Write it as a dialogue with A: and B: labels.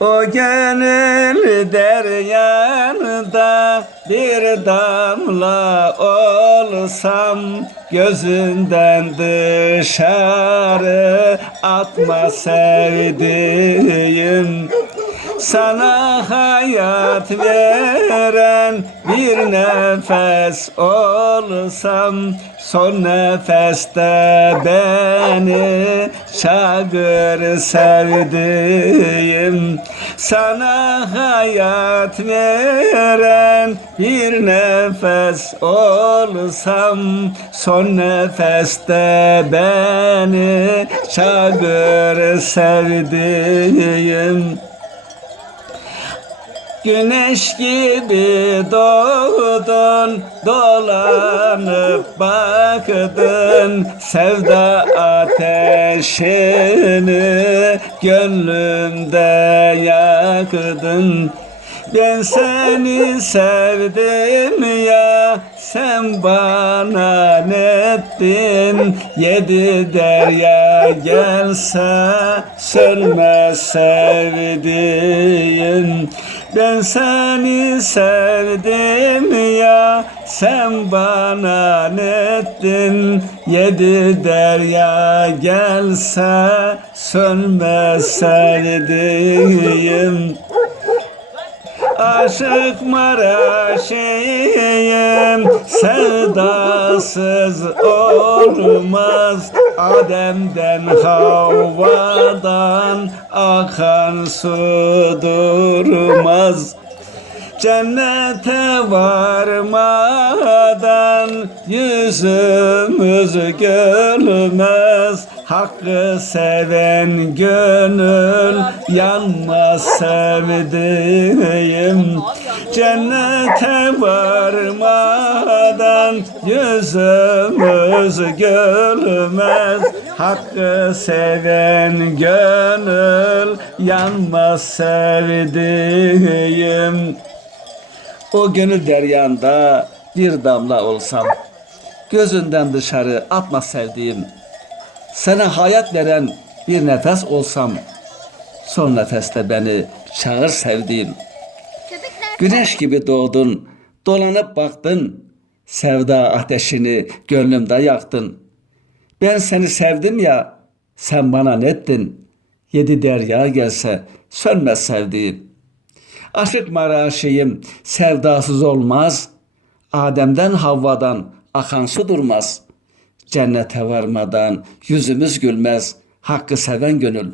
A: O gönül deryanda bir damla olsam Gözünden dışarı atma sevdiğim sana hayat veren bir nefes olsam Son nefeste beni çağır sevdiğim. Sana hayat veren bir nefes olsam Son nefeste beni çağır sevdiğim Güneş gibi doğdun, dolanıp baktın. Sevda ateşini gönlümde yaktın. Ben seni sevdim ya sen bana ne ettin? Yedi derya gelse sönmez sevdiğim Ben seni sevdim ya sen bana ne ettin? Yedi derya gelse sönmez sevdiğim Aşık Maraşıyım Sevdasız olmaz Adem'den Havva'dan Akan su durmaz. Cennete varmadan yüzümüz gülmez Hakkı seven gönül yanmaz sevdiğim. Cennete varmadan yüzümüz gülmez. Hakkı seven gönül yanmaz sevdiğim. O gönül deryanda bir damla olsam Gözünden dışarı atma sevdiğim. Sana hayat veren bir nefes olsam Son nefeste beni çağır sevdiğim. Güneş gibi doğdun Dolanıp baktın Sevda ateşini gönlümde yaktın Ben seni sevdim ya Sen bana ne ettin Yedi derya gelse Sönmez sevdiğim Aşık maraşıyım sevdasız olmaz. Adem'den Havvadan akan su durmaz. Cennete varmadan yüzümüz gülmez. Hakkı seven gönül